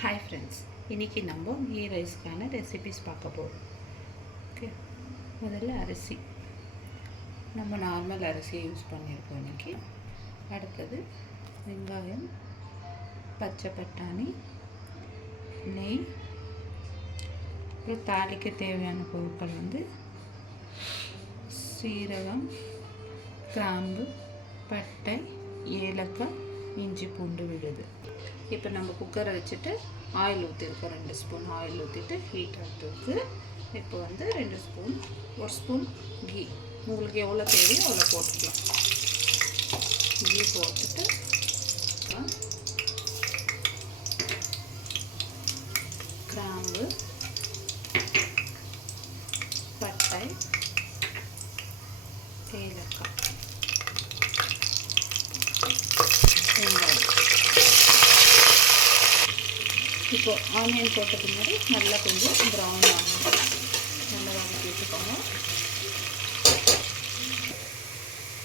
Hi friends, இன்றைக்கி நம்ம key ரைஸ்க்கான recipes பார்க்க போகிறோம். ஓகே, முதல்ல அரிசி நம்ம நார்மல் அரிசியை யூஸ் பண்ணியிருக்கோம் இன்றைக்கி. அடுத்தது வெங்காயம், பச்சை பட்டாணி, நெய், அப்புறம் தாளிக்க தேவையான பொருட்கள் சீரகம், கிராம்பு, பட்டை, ஏலக்காய், இஞ்சி பூண்டு விழுது. இப்போ நம்ம குக்கரை வச்சுட்டு ஆயில் ஊற்றிருக்கோம். 2 ஸ்பூன் ஆயில் ஊற்றிட்டு ஹீட் ஆகிட்டு இப்போ 2 ஸ்பூன் 1 ஸ்பூன் கீ, உங்களுக்கு எவ்வளோ தேவையோ அவ்வளோ போட்டுக்கலாம். கீ போட்டுட்டு கிராம்பு, பட்டை, ஏலக்காய், வெங்காயம். இப்போ ஆனியன் போட்ட பின்னாடி நல்லா கொஞ்சம் ப்ரௌன் ஆகணும், நல்லா வதக்கி வச்சுக்கோங்க.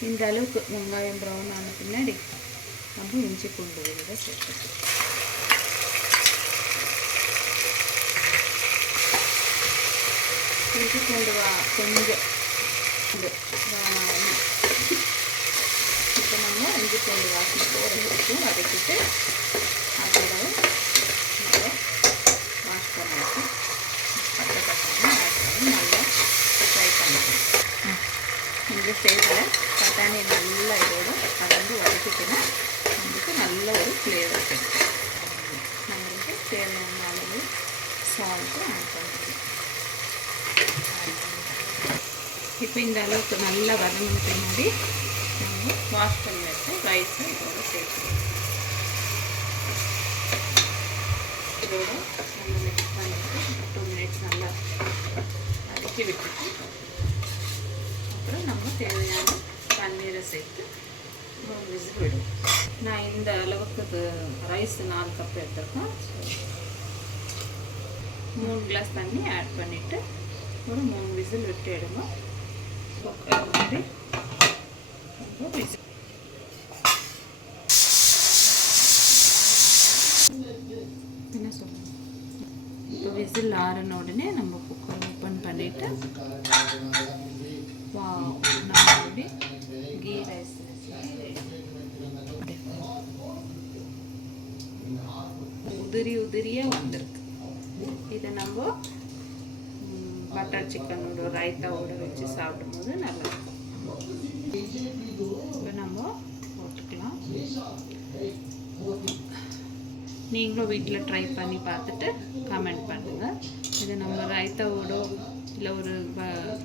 இந்த அளவுக்கு வெங்காயம் ப்ரௌன் ஆன பின்னாடி நம்ம இஞ்சி பூண்டு விழுதை சேர்த்துக்கலாம். இஞ்சி பூண்டு கொஞ்சம் இப்போ நம்ம இஞ்சி பூண்டு வாசனை போகிற வரைக்கும் வதக்கிட்டு அதோட வாஷ் பண்ணிட்டு பச்சை பட்டாணி ஆட் பண்ணி நல்லா ஃப்ரை பண்ணிக்கணும். இந்த ஸ்டேஜில் பட்டாணி நல்லா இதோட கலந்து வதக்கிட்டுனா நம்மளுக்கு நல்ல ஒரு ஃப்ளேவர் கிடைக்கும். நம்மளுக்கு தேவையான அளவு சால்ட்டு ஆட் பண்ணிக்கணும். இப்போ இந்த அளவுக்கு நல்லா வதங்கின பின்னாடி நம்ம வாஷ் பண்ணி வச்சு ரைஸை இதோட சேர்த்துக்கணும். இதோட நம்ம மிக்ஸ் பண்ணிவிட்டு 2 மினிட்ஸ் நல்லா வதக்கி விட்டுட்டு அப்புறம் நம்ம தேவையான தண்ணீரை சேர்த்து 3 விசில் விடும். நான் இந்த அளவுக்கு ரைஸ் 4 கப் எடுத்துருக்கேன். 3 கிளாஸ் தண்ணி ஆட் பண்ணிவிட்டு ஒரு 3 விசில் விட்டு எடுங்க. என்ன சொல்லுங்கள், இப்போ விசில் ஆறின உடனே நம்ம குக்கர் ஓப்பன் பண்ணிவிட்டு நம்மளுடைய கீ ரைஸ் உதிரியாக வந்திருக்கு. இதை நம்ம பட்டர் சிக்கனோட ரைத்தாவோட வச்சு சாப்பிடும்போது நல்லாயிருக்கும். இப்போ நம்ம போட்டுக்கலாம். நீங்களும் வீட்டில் ட்ரை பண்ணி பார்த்துட்டு கமெண்ட் பண்ணுங்கள். இது நம்ம ரைத்தாவோட இல்லை ஒரு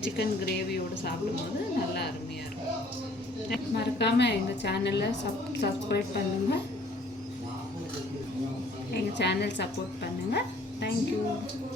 சிக்கன் கிரேவியோடு சாப்பிடும்போது நல்லா அருமையாக இருக்கும். மறக்காமல் எங்கள் சேனலை சப்ஸ்கிரைப் பண்ணுங்கள். எங்கள் சேனல் சப்போர்ட் பண்ணுங்கள். தேங்க்யூ.